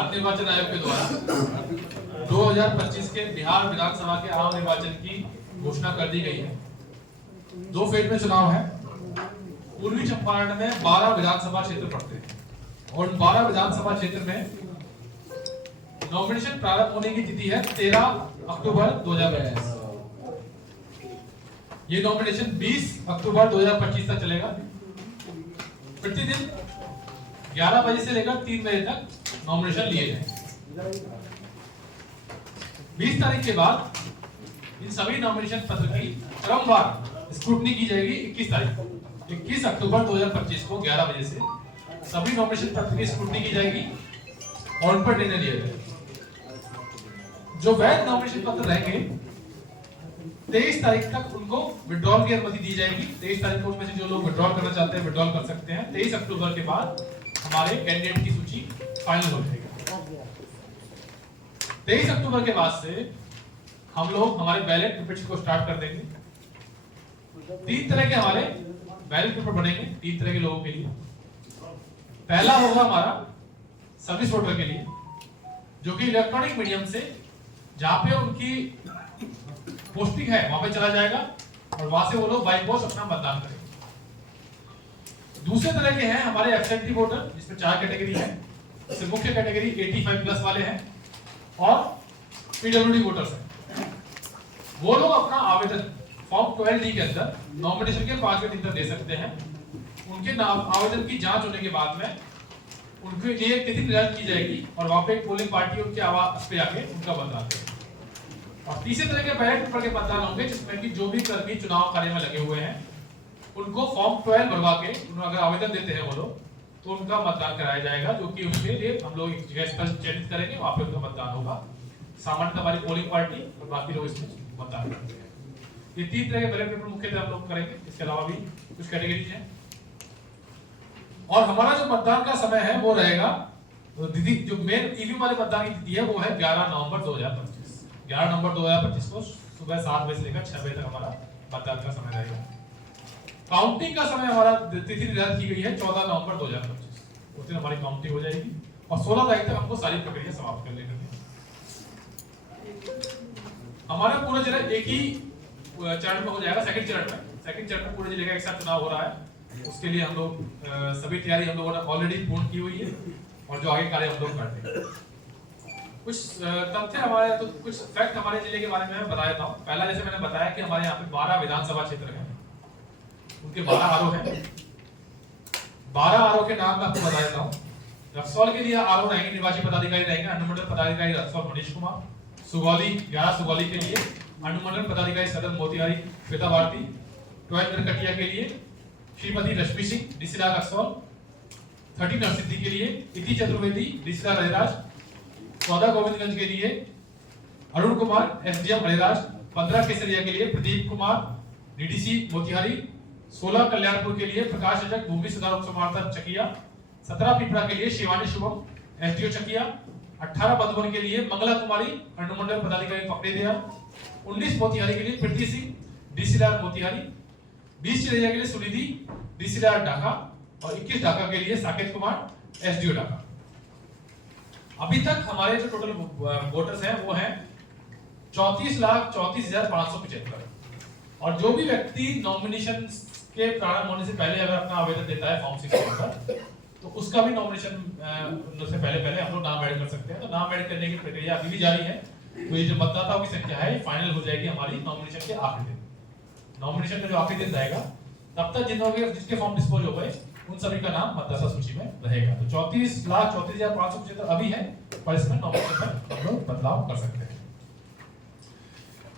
भारत निर्वाचन आयोग के द्वारा 2025 के बिहार विधानसभा के आम निर्वाचन की घोषणा कर दी गई है। 2 फेज में चुनाव है। पूर्वी चंपारण में 12 विधानसभा क्षेत्र पड़ते हैं और 12 विधानसभा क्षेत्र में नॉमिनेशन प्रारंभ होने की तिथि है 13 अक्टूबर 2025। ये नॉमिनेशन 20 अक्टूबर 2025 तक चलेगा। प्रतिदिन 11 बजे से लेकर 3 बजे तक नॉमिनेशन लिए जाएंगे। 20 तारीख के बाद इन सभी नॉमिनेशन पत्र की क्रमवार स्क्रूटनी की जाएगी। 21 तारीख को 21 अक्टूबर 2025 को 11 बजे से सभी नॉमिनेशन पत्र की स्क्रूटनी की जाएगी और उन पर निर्णय लिया जाएगा। जो वैध नॉमिनेशन पत्र रहेंगे 23 तारीख तक उनको विड्रॉल की अनुमति दी जाएगी। 23 तारीख को उनमें से जो लोग विड्रॉल करना चाहते हैं विड्रॉल कर सकते हैं। 23 अक्टूबर के बाद हमारे कैंडिडेट की सूची फाइनल हो जाएगी। 23 अक्टूबर के बाद से हम लोग हमारे बैलेट पेपर्स को स्टार्ट कर देंगे। 3 तरह के हमारे बैलेट पेपर बनेंगे 3 तरह के लोगों के लिए। पहला होगा हमारा सर्विस वोटर के लिए, जो कि इलेक्ट्रॉनिक मीडियम से जहां पे उनकी पोस्टिंग है वहां पे चला जाएगा और वहां से वो लोग बाई पोस्ट अपना मतदान करेंगे। दूसरे तरह के हैं हमारे एब्सेंटी वोटर, जिसमें 4 कैटेगरी है। इसमें मुख्य कैटेगरी 85 प्लस वाले हैं और पीडब्ल्यूडी वोटर्स हैं। वो लोग अपना आवेदन फॉर्म 12D के अंदर नॉमिनेशन के 5वें दिन तक दे सकते हैं। उनके नाम आवेदन की जांच होने के बाद में उनके लिए तिथि निर्धारित की जाएगी और वहां पे एक पोलिंग पार्टी उनके आवास पे आके उनका मतदान करेगी। और तीसरे तरह के बैलेट पेपर के मतदान होंगे जिसमें कि जो भी कर्मी चुनाव कार्य में लगे हुए हैं उनको फॉर्म 12 भरवा के उन्हें अगर आवेदन देते हैं वो लोग तो उनका मतदान कराया जाएगा, जो कि उसके लिए हम लोग एक जगह स्थल चयनित करेंगे, वहां पे उनका मतदान होगा। सामान्यतः हमारी पोलिंग पार्टी और बाकी लोग इसमें मतदान करते हैं। ये 3 तरह के बैलेट पेपर मुख्यतः हम लोग करेंगे। इसके अलावा भी कुछ कैटेगरीज हैं। और हमारा जो मतदान का समय है वो रहेगा, तिथि जो मेन ईवीएम वाले मतदान की तिथि है वो है 11 नवंबर 2025। 11 नवंबर 2025 को सुबह 7 बजे से लेकर 6 बजे तक हमारा मतदान का समय रहेगा। काउंटिंग का समय हमारा तिथि निर्धारित की गई है 14 नवंबर 2025। उस दिन हमारी काउंटिंग हो जाएगी और 16 तारीख तक हमको सारी प्रक्रिया समाप्त कर लेनी है। हमारा पूरा जिला एक ही चरण में हो जाएगा। सेकंड चरण में पूरे जिले का एक साथ चुनाव हो रहा है। उसके लिए हम लोग सभी तैयारी हम लोगों ने ऑलरेडी पूर्ण की हुई है और जो आगे कार्य हम लोग करते हैं। कुछ तथ्य हमारे तो कुछ फैक्ट हमारे जिले के बारे में मैं बता देता हूँ। पहला, जैसे मैंने बताया कि हमारे यहाँ पे 12 विधानसभा क्षेत्र हैं, उनके 12 आरओ हैं। 12 आरओ के नाम मैं आपको बता देता हूँ। रक्सौल के लिए आरओ रहेंगे, निर्वाची पदाधिकारी रहेंगे अनुमंडल पदाधिकारी रक्सौल मनीष कुमार। सुगौली 11 सुगौली के लिए अनुमंडल पदाधिकारी सदर मोतिहारी श्वेता भारती। 12 नरकटिया के लिए श्रीमती रश्मि सिंह डीसीला रक्सौल। 13 नरसिद्धि के लिए इति चतुर्वेदी डीसीला रहराज। 14 गोविंदगंज के लिए अरुण कुमार एसडीएम रहराज। 15 केसरिया के लिए प्रदीप कुमार डीडीसी मोतिहारी। 16 कल्याणपुर के लिए प्रकाश रजक भूमि सुधार उप समाहर्ता चकिया। 17 पिपरा के लिए शिवानी शुभम एसडीओ चकिया। 18 बंधवन के लिए मंगला कुमारी अनुमंडल पदाधिकारी पकड़े दिया। 19 मोतिहारी के लिए प्रीति सिंह डीसीला मोतिहारी। 20 चिरैया के लिए सुनिधि डीसीला ढाका और 21 ढाका के लिए साकेत कुमार एसडीओ ढाका। अभी तक हमारे जो टोटल वोटर्स हैं वो हैं 34,34,575। और जो भी व्यक्ति नॉमिनेशन के प्रारंभ होने से पहले अगर अपना आवेदन देता है फॉर्म 6 पर तो उसका भी नॉमिनेशन से पहले हम लोग नाम ऐड कर सकते हैं। तो नाम ऐड करने की प्रक्रिया अभी भी जारी है। तो ये जो मतदाताओं की संख्या है फाइनल हो जाएगी हमारी नॉमिनेशन के आखिरी दिन। नॉमिनेशन का जो आखिरी दिन रहेगा तब तक जिसके फॉर्म डिस्पोज हो गए उन सभी का नाम मतदाता सूची में रहेगा। तो 34,34,575 अभी है, पर इसमें नॉमिनेशन में हम लोग बदलाव कर सकते हैं।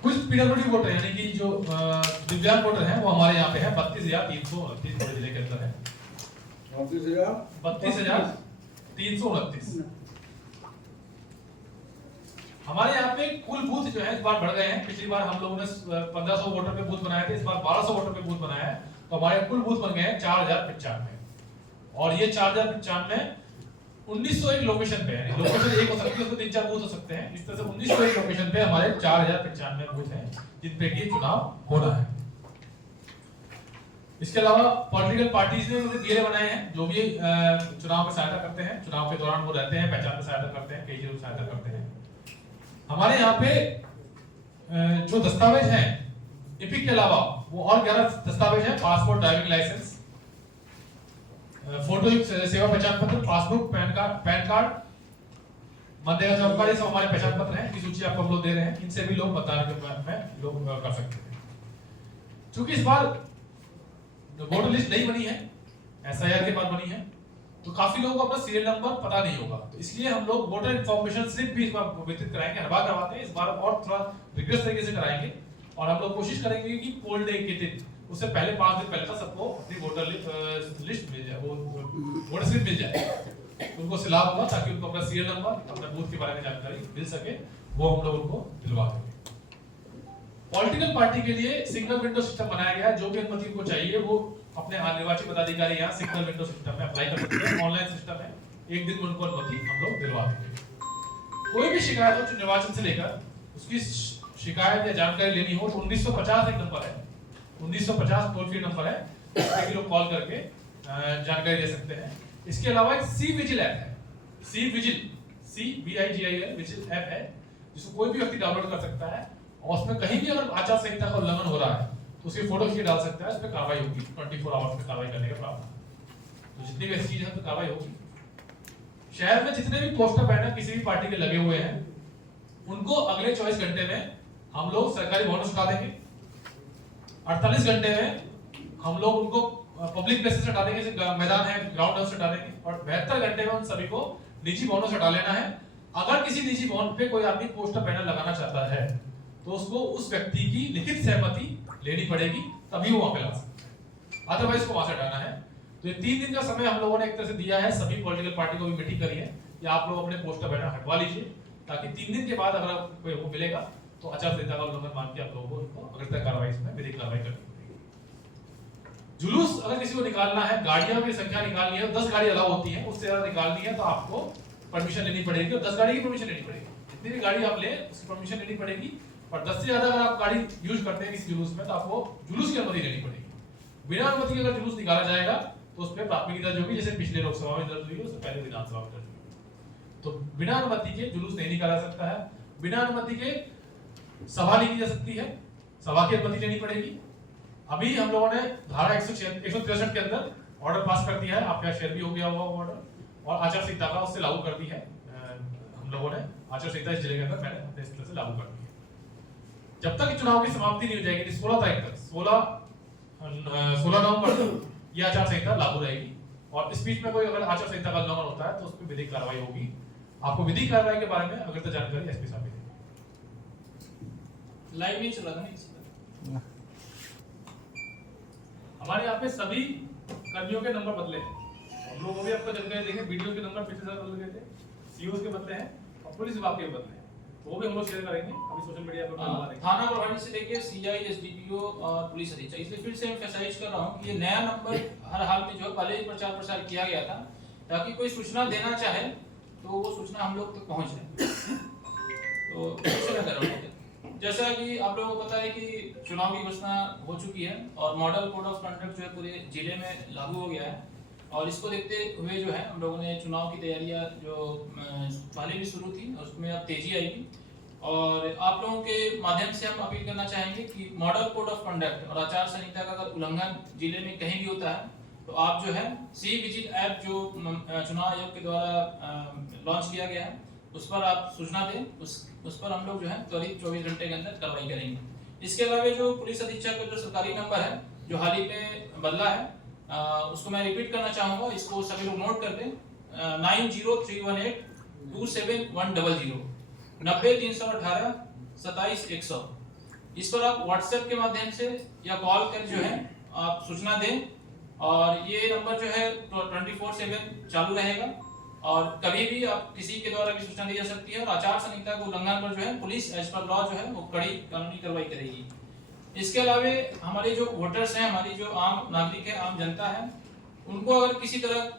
कुछ पीडब्ल्यूडी वोटर यानी कि जो दिव्यांग वोटर हैं वो हमारे यहाँ पे है 32,329 पूरे जिले के अंदर है। 32,329। हमारे यहाँ पे कुल बूथ जो है इस बार बढ़ गए हैं। पिछली बार हम लोगों ने 1500 वोटर पे बूथ बनाए थे, इस बार 1200 वोटर पे बूथ बनाया है। तो हमारे कुल बूथ बन गए हैं 4095 और ये 4095 1901 लोकेशन पे है। लोकेशन एक हो सकती है, उसमें 3-4 बूथ हो सकते हैं। इस तरह से 1901 लोकेशन पे हमारे 4095 बूथ हैं जिन पे कि चुनाव होना है। इसके अलावा पॉलिटिकल पार्टीज ने उन्होंने डीएलए बनाए हैं जो भी चुनाव में सहायता करते हैं, चुनाव के दौरान वो रहते हैं, पहचान में सहायता करते हैं, कई चीजों में सहायता करते हैं। हमारे यहाँ पे जो दस्तावेज हैं इपिक के अलावा वो और 11 दस्तावेज हैं, पासपोर्ट, ड्राइविंग लाइसेंस, फोटो सेवा पहचान पत्र, passbook, pan card, MNREGA job card, ये सब हमारे पहचान पत्र हैं। इस सूची आपको हम लोग दे रहे हैं, इनसे भी लोग मतदान में लोग कर सकते हैं। चूंकि इस बार वोटर लिस्ट नहीं बनी है, एसआईआर के बाद बनी है, तो काफी लोगों को अपना सीरियल नंबर पता नहीं होगा, तो इसलिए हम लोग वोटर इन्फॉर्मेशन स्लिप भी इस बार वितरित कराएंगे। हर बार करवाते हैं, इस बार और थोड़ा रिक्वेस्ट तरीके से कराएंगे। और हम लोग कोशिश करेंगे कि पोल डे के दिन, उससे पहले 5 दिन पहले तक सबको अपनी वोटर लिस्ट मिल जाए, वो वोटर स्लिप मिल जाए, उनको उससे लाभ होगा, ताकि उनको अपना सीरियल नंबर, अपने बूथ के बारे में जानकारी मिल सके, वो हम लोग उनको दिलवा देंगे। पॉलिटिकल पार्टी के लिए सिंगल विंडो सिस्टम बनाया गया है, जो भी अनुमति को चाहिए वो अपने निर्वाचित पदाधिकारी यहाँ सिंगल विंडो सिस्टम में अप्लाई कर सकते हैं। ऑनलाइन सिस्टम है, एक दिन में उनको अनुमति हम लोग दिलवा देंगे। कोई भी शिकायत हो निर्वाचन से लेकर, उसकी शिकायत या जानकारी लेनी हो तो 1950 एक नंबर है, 1950 टोल फ्री नंबर है, इस पे लोग कॉल करके जानकारी दे सकते हैं। इसके अलावा एक सी विजिल ऐप है, C vigil, CVIGIL vigil app है, जिसको कोई भी व्यक्ति डाउनलोड कर सकता है, और उसमें कहीं भी अगर आचार संहिता का उल्लंघन हो रहा है तो उसकी फोटो खींच डाल सकता है, उस पर कार्रवाई होगी, 24 आवर्स में कार्रवाई करने का प्रावधान। तो जितनी भी ऐसी चीज है तो कार्रवाई होगी। शहर में जितने भी पोस्टर बैनर किसी भी पार्टी के लगे हुए हैं, उनको अगले 24 घंटे में हम लोग सरकारी भवनों से हटा देंगे, 48 घंटे में हम लोग उनको पब्लिक प्लेसेस से हटा देंगे, जैसे मैदान है, ग्राउंड है, उससे हटा देंगे, और 72 घंटे में उन सभी को निजी भवनों से हटा लेना है। अगर किसी निजी भवन पे कोई आदमी पोस्टर बैनर लगाना चाहता है तो उसको उस व्यक्ति की लिखित सहमति लेनी पड़ेगी, तभी वो वहां पे लगा सकता है, अदरवाइज को वहां से हटाना है। तो ये 3 दिन का समय हम लोगों ने एक तरह से दिया है, सभी पॉलिटिकल पार्टी को भी मीटिंग करी है कि आप लोग अपने पोस्टर बैनर हटवा लीजिए, ताकि 3 दिन के बाद अगर कोई को मिलेगा तो आचार संहिता का उल्लंघन मान के आप लोगों को अग्रता कार्रवाई में विधिक कार्रवाई करनी पड़ेगी। जुलूस अगर किसी को निकालना है, गाड़ियों की संख्या निकालनी है, 10 गाड़ी अलाउ होती है, उससे ज्यादा निकालनी है तो आपको परमिशन लेनी पड़ेगी, और 10 गाड़ी की परमिशन लेनी पड़ेगी। जितनी भी गाड़ी आप ले उसकी परमिशन लेनी पड़ेगी, और 10 से ज्यादा अगर आप गाड़ी यूज करते हैं किसी जुलूस में तो आपको जुलूस की अनुमति लेनी पड़ेगी। बिना अनुमति के अगर जुलूस निकाला जाएगा तो उस पर प्राथमिकी दर्ज होगी, जैसे पिछले लोकसभा में दर्ज हुई है, उससे पहले विधानसभा में दर्ज हुई। तो बिना अनुमति के जुलूस नहीं निकाला सकता है, बिना अनुमति के सभा नहीं की जा सकती है, सभा की अनुमति लेनी पड़ेगी। अभी हम लोगों ने धारा 163 के अंदर ऑर्डर पास कर दिया है, आपके यहाँ शेयर भी हो गया होगा ऑर्डर, और आचार संहिता का उससे लागू कर दी है हम लोगों ने। आचार संहिता इस जिले के अंदर मैंने अपने इस तरह से लागू कर दी है। जब तक चुनाव की समाप्ति नहीं हो जाएगी 16 तारीख तक, 16 नवंबर तक यह आचार संहिता लागू रहेगी, और इस बीच में कोई अगर आचार संहिता का उल्लंघन होता है तो उस पर विधिक कार्रवाई होगी। आपको विधिक कार्रवाई के बारे में अगर जानकारी एसपी साहब देंगे। लाइव नहीं चला था नहीं, हमारे यहाँ पे सभी कर्मियों के नंबर बदले हैं, हम लोग भी आपको जानकारी देंगे, वीडियो के नंबर पिछले साल बदल गए थे, सीओ के बदले हैं और पुलिस विभाग के बदले हैं, वो भी हम लोग शेयर करेंगे अभी सोशल मीडिया पर। थाना प्रभारी से लेके CI, SDPO और पुलिस अधीक्षक, इसलिए फिर से एम्फसाइज कर रहा हूँ कि ये नया नंबर हर हाल में जो है पहले ही प्रचार प्रसार किया गया था, ताकि कोई सूचना देना चाहे तो वो सूचना हम लोग तक पहुँच जाए। तो कैसे मैं कर रहा हूँ, जैसा कि आप लोगों को पता है कि चुनाव की घोषणा हो चुकी है और मॉडल कोड ऑफ कंडक्ट जो है पूरे जिले में लागू हो गया है, और इसको देखते हुए जो है हम लोगों ने चुनाव की तैयारियां जो पहले भी शुरू थी उसमें अब तेजी आएगी। और आप लोगों के माध्यम से हम अपील करना चाहेंगे कि मॉडल कोड ऑफ कंडक्ट और आचार संहिता का अगर उल्लंघन जिले में कहीं भी होता है तो आप जो है सी विजिल ऐप जो चुनाव आयोग के द्वारा लॉन्च किया गया है उस पर आप सूचना दें, उस पर हम लोग जो है त्वरित 24 घंटे के अंदर कार्रवाई करेंगे। इसके अलावा जो पुलिस अधीक्षक का जो सरकारी नंबर है जो हाल ही में बदला है, उसको मैं रिपीट करना चाहूंगा, इसको सभी लोग नोट कर दें, 90318 27100 90 318 27 100। इस पर आप व्हाट्सएप के माध्यम से या कॉल कर जो है आप सूचना दें, और ये नंबर जो है 24/7 चालू रहेगा और कभी भी आप किसी के द्वारा भी सूचना दी जा सकती है, और आचार संहिता के उल्लंघन पर जो है पुलिस एज पर लॉ जो है वो कड़ी कानूनी कार्रवाई करेगी। इसके अलावा हमारे जो वोटर्स हैं, हमारी जो आम नागरिक है, आम जनता है, उनको अगर किसी तरह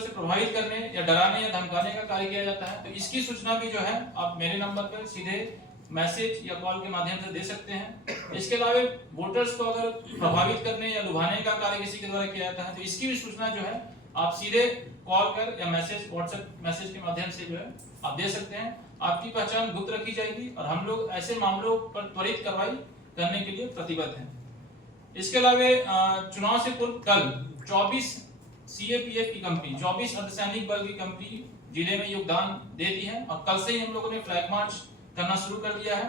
से प्रभावित करने या डराने या धमकाने का कार्य किया जाता है तो इसकी सूचना भी जो है आप मेरे नंबर पर सीधे मैसेज या कॉल के माध्यम से दे सकते हैं। इसके अलावा वोटर्स को अगर प्रभावित करने या लुभाने का कार्य किसी के द्वारा किया जाता है तो इसकी भी सूचना जो है आप सीधे कॉल कर या मैसेज व्हाट्सएप मैसेज के माध्यम से जो है आप दे सकते हैं। आपकी पहचान गुप्त रखी जाएगी और हम लोग ऐसे मामलों पर त्वरित कार्रवाई करने के लिए प्रतिबद्ध हैं। इसके अलावा चुनाव से पूर्व कल 24 सीएपीएफ की कंपनी 24 अर्धसैनिक बल की कंपनी जिले में योगदान दे दी है और कल से ही हम लोगों ने फ्लैग मार्च करना शुरू कर दिया है।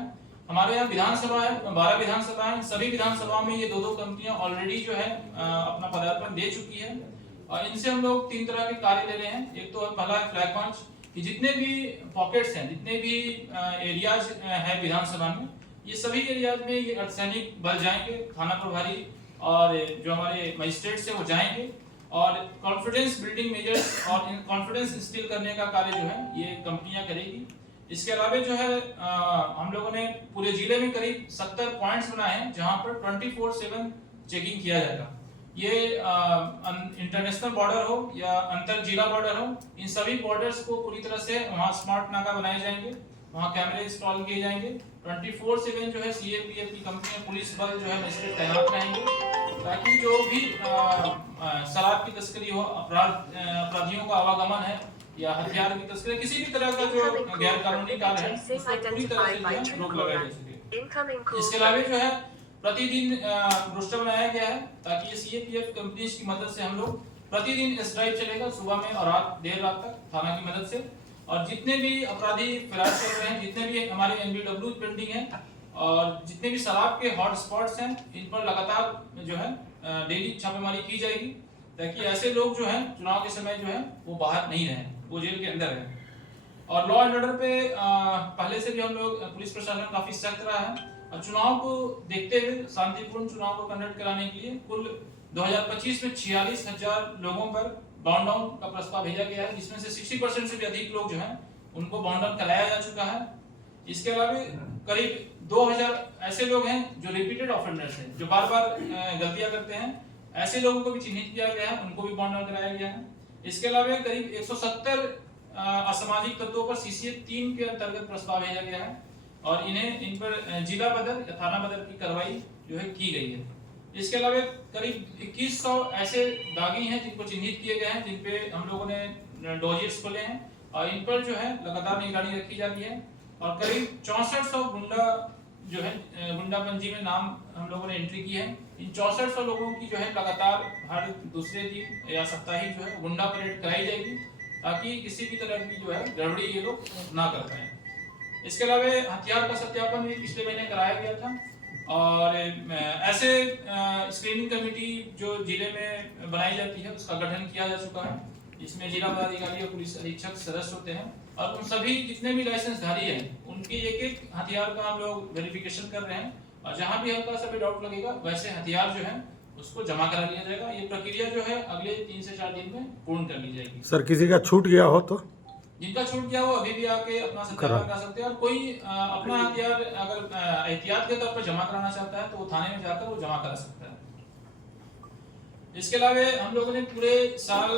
हमारे यहाँ विधानसभा है, 12 विधानसभा है, सभी विधानसभा में ये दो कंपनियां ऑलरेडी जो है अपना पदार्पण दे चुकी है और इनसे हम लोग 3 तरह के कार्य ले रहे हैं। एक तो पहला है फ्लैग मार्च कि जितने भी पॉकेट्स हैं, जितने भी एरियाज है विधानसभा में, ये सभी एरियाज में ये अर्धसैनिक बल जाएंगे, थाना प्रभारी और जो हमारे मजिस्ट्रेट्स हैं वो जाएंगे और कॉन्फिडेंस बिल्डिंग मेजर्स और कॉन्फिडेंस इंस्टिल करने का कार्य जो है ये कंपनियां करेगी। इसके अलावा जो है हम लोगों ने पूरे जिले में करीब 70 पॉइंट्स बनाए हैं जहां पर 24/7 चेकिंग किया जाएगा। ये इंटरनेशनल बॉर्डर हो या अंतर जिला बॉर्डर हो, इन सभी बॉर्डर्स को पूरी तरह से वहां स्मार्ट नाका बनाए जाएंगे, वहां कैमरे इंस्टॉल किए जाएंगे। 24/7 जो है सीएपीएफ की कंपनियां पुलिस बल जो है मजिस्ट्रेट तैनात रहेंगे ताकि जो भी शराब की तस्करी हो, अपराधियों का आवागमन है या हथियार की तस्करी, किसी भी तरह का जो गैर कानूनी कार्य है उसको पूरी तरह से रोक लगाई जा सके। इसके अलावा जो है प्रतिदिन रोस्टर बनाया गया है ताकि ये सीएपीएफ कंपनीज की मदद से हम लोग प्रतिदिन इस ड्राइव चलेगा सुबह में और देर रात तक थाना की मदद से। और जितने भी अपराधी फिरार चल रहे हैं, जितने भी हमारे एनबीडब्ल्यू पेंडिंग है और जितने भी शराब के हॉट स्पॉट्स हैं, इन पर लगातार जो है डेली छापेमारी की जाएगी ताकि ऐसे लोग जो हैं चुनाव के समय जो है वो बाहर नहीं रहें, वो जेल के अंदर रहें। और लॉ एंड ऑर्डर पे पहले से भी हम लोग पुलिस प्रशासन काफी सख्त रहा है और चुनाव को देखते हुए शांतिपूर्ण चुनाव को कंडक्ट कराने के लिए कुल 2025 में 46,000 लोगों पर बाउंड डाउन का प्रस्ताव भेजा गया है, जिसमें से 60% से भी अधिक लोग जो हैं उनको बाउंड डाउन कराया जा चुका है। इसके अलावा करीब 2000 ऐसे लोग हैं जो रिपीटेड ऑफेंडर्स हैं, जो बार-बार गलतियां करते हैं, ऐसे लोगों को भी चिन्हित किया गया है, उनको भी बाउंड डाउन कराया गया है। इसके अलावा करीब 170 असामाजिक तत्वों पर सीसीए 3 के अंतर्गत प्रस्ताव भेजा गया है और इन पर जिला बदल या थाना बदल की कार्रवाई जो है की गई है। इसके अलावा करीब 2100 ऐसे दागी हैं जिनको चिन्हित किए गए हैं, जिन पे हम लोगों ने डॉजेट्स खोले हैं और इन पर जो है लगातार निगरानी रखी जा रही है। और करीब 6400 गुंडा जो है गुंडा पंजी में नाम हम लोगों ने एंट्री की है। इन 6400 लोगों की जो है लगातार हर दूसरे दिन या साप्ताहिक जो है गुंडा परेड कराई जाएगी ताकि किसी भी तरह की जो है गड़बड़ी ये लोग ना कर पाए। इसके अलावा हथियार का सत्यापन भी पिछले महीने कराया गया था और ऐसे स्क्रीनिंग कमेटी जो जिले में बनाई जाती है उसका गठन किया जा चुका है, जिसमें जिला पदाधिकारी और पुलिस अधीक्षक सदस्य होते हैं और उन सभी जितने भी लाइसेंसधारी हैं उनके एक हथियार का हम लोग वेरिफिकेशन कर रहे हैं और जहां भी हल्का सा भी डाउट लगेगा वैसे हथियार जो है उसको जमा करा लिया जाएगा। ये प्रक्रिया जो है अगले 3 से 4 दिन में पूर्ण कर ली जाएगी। सर किसी का छूट गया हो तो जिनका छूट गया वो अभी भी आके अपना सत्यापन करा सकते हैं और कोई अपना हथियार अगर एहतियात के तौर पर जमा कराना चाहता है तो वो थाने में जाकर वो जमा करा सकता है। इसके अलावा हम लोगों ने पूरे साल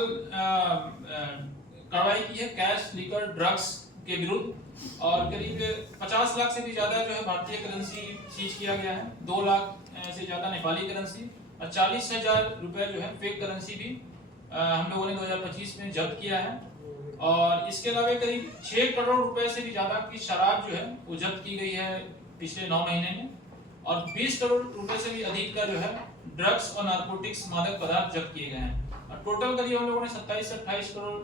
कार्रवाई की है कैश, लिकर, ड्रग्स के विरुद्ध और करीब 50 लाख से भी ज्यादा जो है भारतीय करेंसी सीज किया गया है, 2 लाख से ज्यादा नेपाली करेंसी और 40,000 रुपए जो है फेक करेंसी भी हम लोगों ने 2025 में जब्त किया है। और इसके अलावा करीब 6 करोड़ रुपए से भी ज्यादा की शराब जो है वो जब्त की गई है पिछले 9 महीने में और 20 करोड़ रुपए से भी अधिक का जो है ड्रग्स और नारकोटिक्स मादक पदार्थ जब्त किए गए हैं और टोटल करीब हम लोगों ने 27 से 28 करोड़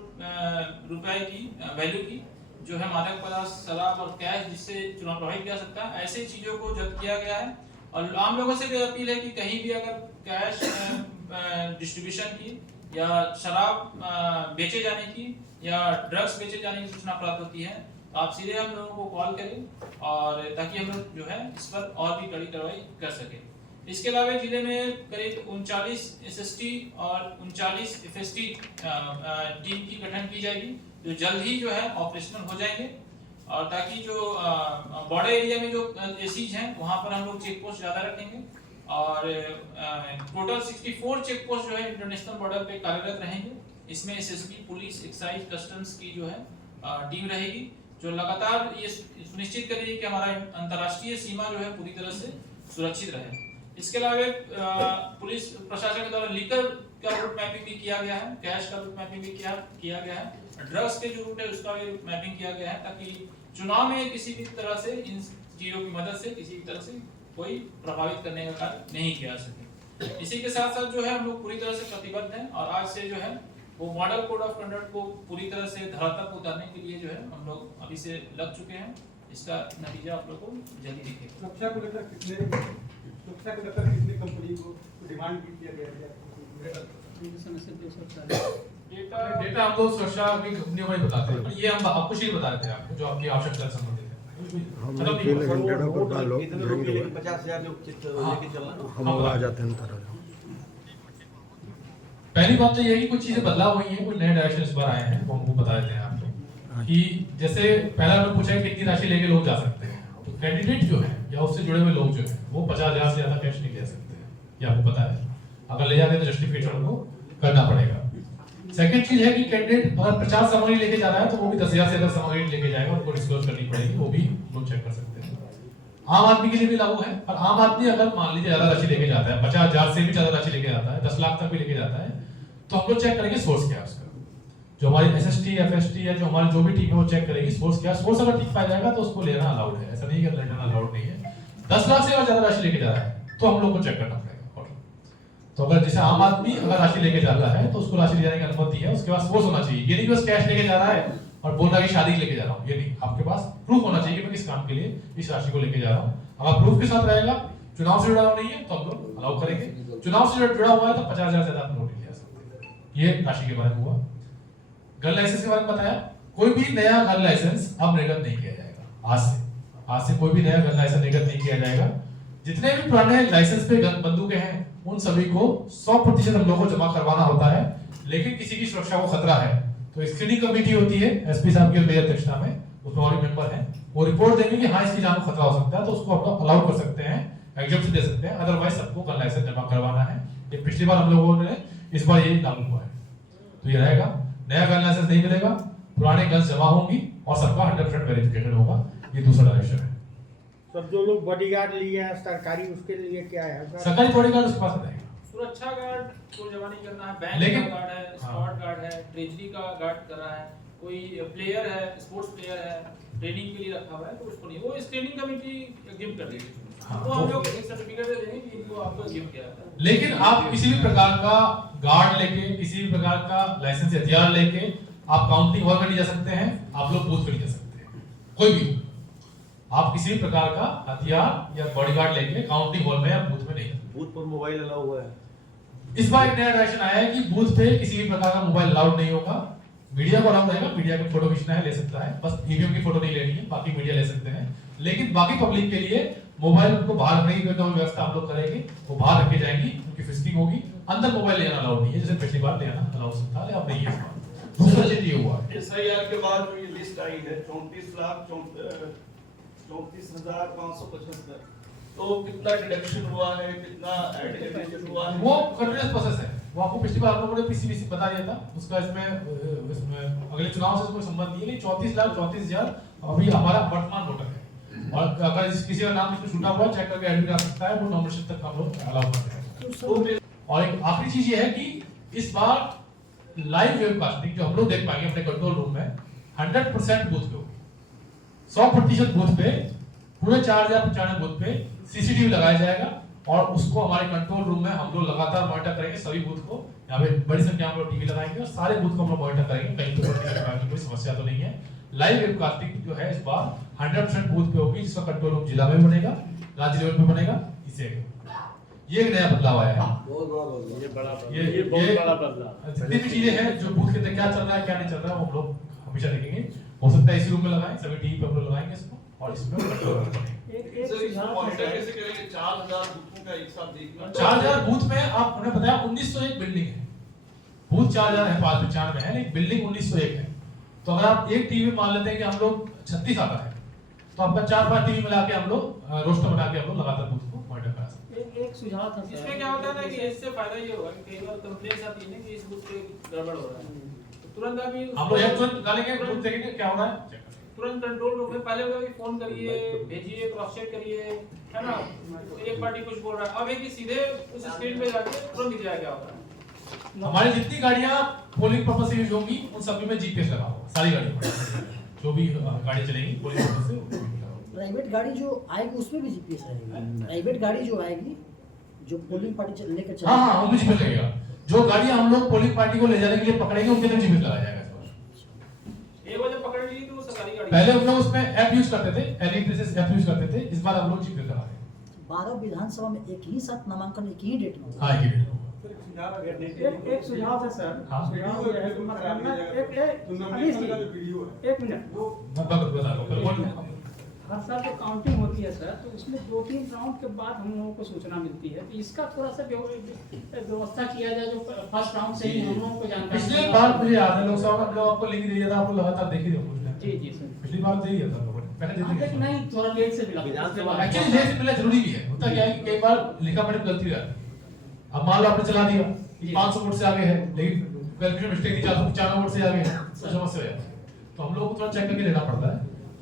रुपए की वैल्यू की जो है मादक पदार्थ, शराब और कैश जिससे चुनाव प्रभावित किया सकता है, ऐसे चीजों को जब्त किया गया है। और आम लोगों से भी अपील है कि कहीं भी अगर कैश डिस्ट्रीब्यूशन की या शराब बेचे जाने की या ड्रग्स बेचे जाने की सूचना प्राप्त होती है तो आप सीधे हम लोगों को कॉल करें और ताकि हम लोग जो है इस पर और भी कड़ी कार्रवाई कर सके। इसके अलावा जिले में करीब 39 एसएसटी और 39 एफएसटी टीम की गठन की जाएगी जो जल्द ही जो है ऑपरेशनल हो जाएंगे और ताकि जो बॉर्डर एरिया में जो एसीज हैं वहां पर हम लोग चेक पोस्ट ज्यादा रखेंगे और टोटल 64 चेक पोस्ट जो है इंटरनेशनल बॉर्डर पे कार्यरत रहेंगे। इसमें एसएसबी, पुलिस, एक्साइज, कस्टम्स की जो है टीम रहेगी जो लगातार ये सुनिश्चित करेगी कि हमारा अंतर्राष्ट्रीय सीमा जो है पूरी तरह से सुरक्षित रहे। इसके अलावा पुलिस प्रशासन के द्वारा लीकर का रूट मैपिंग भी किया गया है, कैश का रूट मैपिंग भी किया गया है, ड्रग्स के जो रूट है उसका भी मैपिंग किया गया है, ताकि चुनाव में किसी भी तरह से इन चीजों की मदद से किसी भी तरह से कोई प्रभावित करने का कार्य नहीं किया जा सके। इसी के साथ साथ जो है हम लोग पूरी तरह से प्रतिबद्ध हैं और आज से जो है वो मॉडल कोड ऑफ कंडक्ट को पूरी तरह से धरातल पर उतारने के लिए जो है हम लोग अभी से लग चुके हैं। इसका नतीजा आप लोग को जल्दी दिखेगा। सुरक्षा को लेकर कितने कंपनी को डिमांड किया गया है? डेटा हम लोग सुरक्षा की कंपनियों में बताते हैं, ये हम आपको शीट बता रहे थे आपको जो आपकी आवश्यकता से संबंधित है। हम 3 घंटे पर डालो जाएंगे 50,000 लोग लेके चलना हम आ जाते हैं तरह। पहली बात तो ये है कि कुछ चीजें बदलाव हुई हैं, कुछ नए डायरेक्शन इस बार आए हैं, वो हमको बता देते हैं आपको कि जैसे पहला हमने पूछा है कितनी राशि लेके लोग जा सकते हैं, तो कैंडिडेट जो है या उससे जुड़े हुए लोग जो है वो 50,000 से ज्यादा कैश नहीं ले सकते हैं, ये आपको पता है। अगर ले जाते हैं तो जस्टिफिकेशन उनको करना पड़ेगा। सेकंड चीज है कि कैंडिडेट अगर 50 सामग्री लेके जा रहा है तो वो भी 10,000 से अधिक सामग्री लेके जाएगा, उनको डिस्क्लोज करनी पड़ेगी, वो भी लोग चेक कर सकते हैं। आम आदमी के लिए भी लागू है, और आम आदमी अगर मान लीजिए ज्यादा राशि लेके जाता है, 50,000 से भी ज्यादा राशि लेके जाता है, 10 लाख तक भी लेके जाता है, तो हम लोग चेक करेंगे सोर्स क्या है उसका। जो हमारी एसएसटी एफएसटी है, जो हमारी जो भी टीम है वो चेक करेगी सोर्स क्या है। सोर्स अगर ठीक पाया जाएगा तो उसको लेना अलाउड है, ऐसा नहीं है कि लेना अलाउड नहीं है। 10 लाख से अगर ज्यादा राशि लेके जा रहा है तो हम लोग को चेक करना पड़ेगा। तो अगर जैसे आम आदमी अगर राशि लेके जा रहा है तो उसको राशि ले जाने की अनुमति है, उसके पास सोर्स होना चाहिए। ये नहीं बस कैश लेके जा रहा है और बोल रहा है कि शादी लेके जा रहा हूँ, ये नहीं, आपके पास प्रूफ होना चाहिए कि मैं किस काम के लिए इस राशि को लेके जा रहा हूँ। अगर प्रूफ के साथ रहेगा, चुनाव से जुड़ा हुआ नहीं है तो हम लोग अलाउ करेंगे, चुनाव से जुड़ा हुआ है तो 50,000 से ज्यादा नोट ले जा सकते हैं। ये राशि के बारे में हुआ। गन लाइसेंस के बारे में बताया, कोई भी नया गन लाइसेंस अब निर्गत नहीं किया जाएगा। आज से कोई भी नया गन लाइसेंस निर्गत नहीं किया जाएगा। जितने भी पुराने लाइसेंस पे गन बंदूकें हैं उन सभी को 100% हम लोगों को जमा करवाना होता है। लेकिन किसी की सुरक्षा को खतरा है तो स्क्रीनिंग कमेटी होती है एसपी साहब की मेरी अध्यक्षता में, उसमें और मेंबर हैं, वो रिपोर्ट देंगे कि हाँ इसकी जान को खतरा हो सकता है, तो उसको हम लोग अलाउ कर सकते हैं, एग्जम्पशन दे सकते हैं। अदरवाइज सबको गन लाइसेंस जमा करवाना है। ये पिछली बार हम लोगों ने, इस बार ये लागू हुआ है, तो ये रहेगा। नया गन लाइसेंस नहीं मिलेगा, पुराने गन्स जमा होंगी और सबका 100% वेरिफिकेशन होगा। ये दूसरा डायरेक्शन है। सब जो लोग बॉडीगार्ड लिए हैं सरकारी, उसके लिए क्या है? सरकारी बॉडीगार्ड उसके पास रहेगा। सुरक्षा गार्ड को जमा नहीं करना है, बैंक लेकिन का गार्ड है, स्क्वाड गार्ड है, ट्रेजरी का गार्ड कर रहा है, कोई प्लेयर है, स्पोर्ट्स प्लेयर है, ट्रेनिंग के लिए रखा हुआ है, तो उसको नहीं, वो स्क्रीनिंग कमेटी गिफ्ट कर देगी। तो हम लोग एक सर्टिफिकेट दे देंगे कि इनको आपको गिफ्ट किया था। लेकिन आप किसी भी प्रकार का गार्ड लेके, किसी भी प्रकार का लाइसेंस हथियार लेके आप काउंटिंग हॉल में नहीं जा सकते हैं, आप लोग बूथ पे नहीं जा सकते हैं। कोई भी आप किसी भी प्रकार का हथियार या बॉडीगार्ड लेके काउंटिंग हॉल में या बूथ में नहीं। बूथ पर मोबाइल अलाउ हुआ है। इस बार एक नया डायरेक्शन आया है कि बूथ पे किसी भी प्रकार का मोबाइल अलाउड नहीं होगा। मीडिया को अलाउड रहेगा, मीडिया की फोटो खींचना है ले सकता है, बस ईवीएम की फोटो नहीं लेनी है, बाकी मीडिया ले सकते हैं। लेकिन बाकी पब्लिक के लिए मोबाइल को बाहर रखने की व्यवस्था हम लोग करेंगे, वो बाहर रखे जाएंगी, उनकी फिस्टिंग होगी। अंदर मोबाइल लेना अलाउड नहीं है, जैसे पिछली बार लेना अलाउड था, अब नहीं है। दूसरा चीज ये हुआ एसआईआर के बाद जो ये लिस्ट आई है 34,34,575, तो कितना डिडक्शन हुआ है, कितना एडिशन हुआ है? वो कंटीन्यूअस प्रोसेस है, वो आपको पिछली बार हम लोगों ने पीसीबीसी बता दिया था। उसका इसमें अगले चुनाव से कोई संबंध नहीं है। 34,34,000 अभी हमारा वर्तमान वोटर है, और अगर किसी का नाम इसमें छूटा हुआ है चेक करके एडमिट कर सकता है, वो नॉमिनेशन तक हम लोग अलाउ करते हैं। और एक आखिरी चीज ये है कि इस बार लाइव वेबकास्टिंग जो हम लोग देख पाएंगे अपने कंट्रोल रूम में 100% बूथ पे होगी। 100% बूथ पे, पूरे 4,095 बूथ पे सीसीटीवी लगाया जाएगा और उसको हमारे कंट्रोल रूम में हम लोग लगातार मॉनिटर करेंगे। सभी बूथ को यहाँ पे बड़ी संख्या में टीवी लगाएंगे और सारे बूथ को हम लोग मॉनिटर करेंगे, कहीं पे कोई समस्या तो नहीं है। लाइव वेबकास्टिंग जो है इस बार 100% बूथ पे होगी, जिसका कंट्रोल रूम जिला में बनेगा, राज्य लेवल पे बनेगा। इसे ये एक नया बदलाव आया है, बहुत बड़ा बदलाव, ये बड़ा ये बहुत बड़ा बदलाव। जितनी भी चीजें हैं जो बूथ के अंदर क्या चल रहा है क्या नहीं चल रहा है, वो हम लोग हमेशा देखेंगे। हो सकता है इसी रूम में लगाएं, सभी टीवी पे हम लोग लगाएंगे इसको और इसमें कंट्रोल करेंगे। सर इसको मॉनिटर कैसे करेंगे? 4,000 बूथों का एक साथ देखना। 4,000 बूथ में आप उन्हें बताया 1901 बिल्डिंग है, बूथ 4,000 है, 595 में है, लेकिन बिल्डिंग 1901 है। तो अगर आप एक टीवी मान लेते हैं कि हम लोग 36 आता है, तो आपका 4-5 टीवी मिला के हम लोग रोस्टर बना के हम लोग लगातार बूथ को मॉनिटर करा सकते हैं। एक सुझाव था इसमें क्या होता है ना कि इससे फायदा ये होगा कि कई बार कंप्लेंट्स आती है कि इस बूथ पे गड़बड़ हो रहा है, तो तुरंत अभी हम लोग एक तुरंत डालेंगे, बूथ देखेंगे क्या हो रहा है, चेक करेंगे। तुरंत कंट्रोल रूम में पहले होता था कि फोन करिए, भेजिए, क्रॉस चेक करिए, है ना, एक पार्टी कुछ बोल रहा है, अब है कि सीधे उस स्क्रीन पे जाके तुरंत दिख जाएगा क्या होता है। हमारी जितनी गाड़ियां पोलिंग पर्पस से यूज होंगी उन सभी में जीपीएस लगा होगा, सारी गाड़ियों जो भी गाड़ी चलेंगी पोलिंग पर्पस से। प्राइवेट गाड़ी जो आएगी उसमें भी जीपीएस रहेगी। प्राइवेट गाड़ी जो आएगी जो पोलिंग पार्टी लेकर चलेगी, हाँ उनमें जीपीएस लगेगा। जो गाड़ी हम लोग पोलिंग पार्टी को ले जाने के लिए पकड़ेंगे उनके अंदर जीपीएस लगाया जाएगा। एक बार जब पकड़ ली तो वो सरकारी गाड़ी, पहले हम लोग उसमें ऐप यूज करते थे, एलईडी ऐप यूज करते थे, इस बार हम लोग जीपीएस लगा रहे हैं। 12 विधानसभा में एक ही साथ नामांकन एक ही डेट में होगा। हाँ ये एक सुझाव है सर। हाँ। सुझाव ये है कि मतलब ना एक मिनट बता दो। हर साल जो काउंटिंग होती है सर, तो उसमें 2-3 राउंड के बाद हम लोगों को सूचना मिलती है, तो इसका थोड़ा सा व्यवस्था किया जाए जो फर्स्ट राउंड से ही हम लोगों को जानकारी। पिछली बार मुझे याद है लोकसभा में हम लोग आपको लिंक दिया था, आप लोग लगातार देख ही रहे हो। जी जी सर, पिछली बार दे दिया था लोगों ने, पहले दे दिया। नहीं थोड़ा लेट से मिला। विधानसभा एक्चुअली लेट से मिलना जरूरी भी है। होता क्या है कि कई बार लिखा पढ़ी में गलती रहती है। अब मान लो आपने चला दिया कि 500 वोट से आगे है, लेकिन कैलकुलेशन मिस्टेक थी 495 वोट से आगे है, तो समस्या हो जाती है। तो हम लोगों को थोड़ा चेक करके लेना पड़ता है।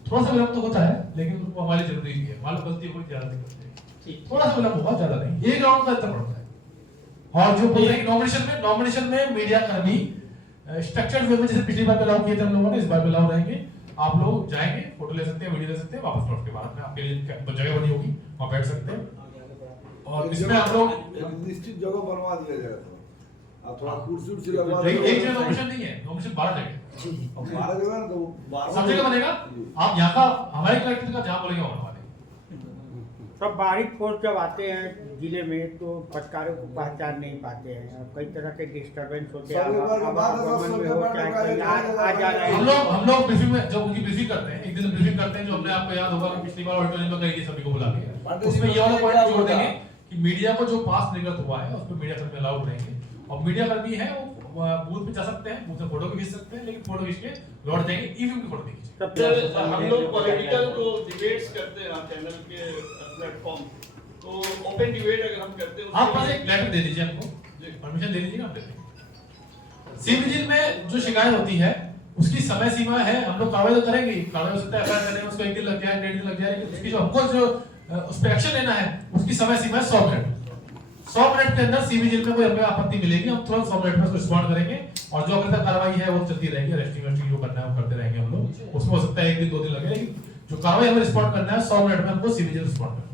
थोड़ा सा विलंब तो होता है, लेकिन वो हमारे लिए जरूरी भी है। मान लो गलती कोई ज्यादा नहीं करते, थोड़ा सा विलंब होगा, ज्यादा नहीं, एक राउंड का इतना पड़ता है। और जो बोलते हैं नॉमिनेशन में मीडिया कर्मी स्ट्रक्चर्ड वे में जैसे पिछली बार अलाउ किए थे हम लोगों ने, इस बार अलाउ रहेंगे। आप लोग जाएंगे, फोटो ले सकते हैं, वीडियो ले सकते हैं, वापस लौट के बाद में आपके लिए जगह बनी होगी, वहां बैठ सकते हैं। और इसमें आप लोग निश्चित जगह बनवा दिया जाएगा। अब थोड़ा कुर्सी उर्सी लगवा एक जगह नॉमिनेशन नहीं है, नॉमिनेशन 12 जगह, 12 जगह ना, तो 12 सब जगह बनेगा। आप यहाँ का हमारे कलेक्टर का जहाँ बोलेंगे वहाँ बनवा देंगे। सब बाहरी फोर्स जब आते हैं जिले में तो पत्रकारों को पहचान नहीं पाते हैं, और कई तरह के डिस्टर्बेंस होते हैं। हम लोग ब्रीफिंग में जब उनकी ब्रीफिंग करते हैं, एक दिन ब्रीफिंग करते हैं, जो हमने आपको याद होगा कि पिछली बार ऑडिटोरियम में करी थी, सभी को बुला के उसमें ये वाला पॉइंट जोड़ देंगे कि मीडिया को जो पास निर्गत हुआ है उस पर मीडिया कर्मी अलाउड रहेंगे। और मीडिया कर्मी है वो बूथ पे जा सकते हैं, बूथ में फोटो भी खींच सकते हैं, लेकिन फोटो खींच के लौट देंगे, ईवीएम की फोटो नहीं खींचेंगे। सर हम लोग पॉलिटिकल जो डिबेट्स करते हैं चैनल के प्लेटफॉर्म, तो ओपन डिबेट अगर हम करते हैं आप बस एक लेटर दे दीजिए हमको, परमिशन दे दीजिएगा, हम दे देंगे। सीविजिल में जो शिकायत होती है उसकी समय सीमा है, हम लोग कार्रवाई तो करेंगे, कार्रवाई हो सकता है एफआईआर करने में उसको 1 दिन लग जाए, 1.5 दिन लग जाए, लेकिन उसकी जो हमको जो उस पर एक्शन लेना है उसकी समय सीमा है 100 मिनट। 100 मिनट के अंदर सीविजिल में कोई हमें आपत्ति मिलेगी, हम तुरंत 100 मिनट में उसको रिस्पॉन्ड करेंगे। और जो अभी तक कार्रवाई है वो चलती रहेगी, अरेस्टिंग जो करना है वो करते रहेंगे हम लोग। उसमें हो सकता है 1 दिन 2 दिन लगे, लेकिन जो कार्रवाई हमें रिस्पॉन्ड करना है 100 मिनट में हमको सीविजिल रिस्पॉन्ड करना है।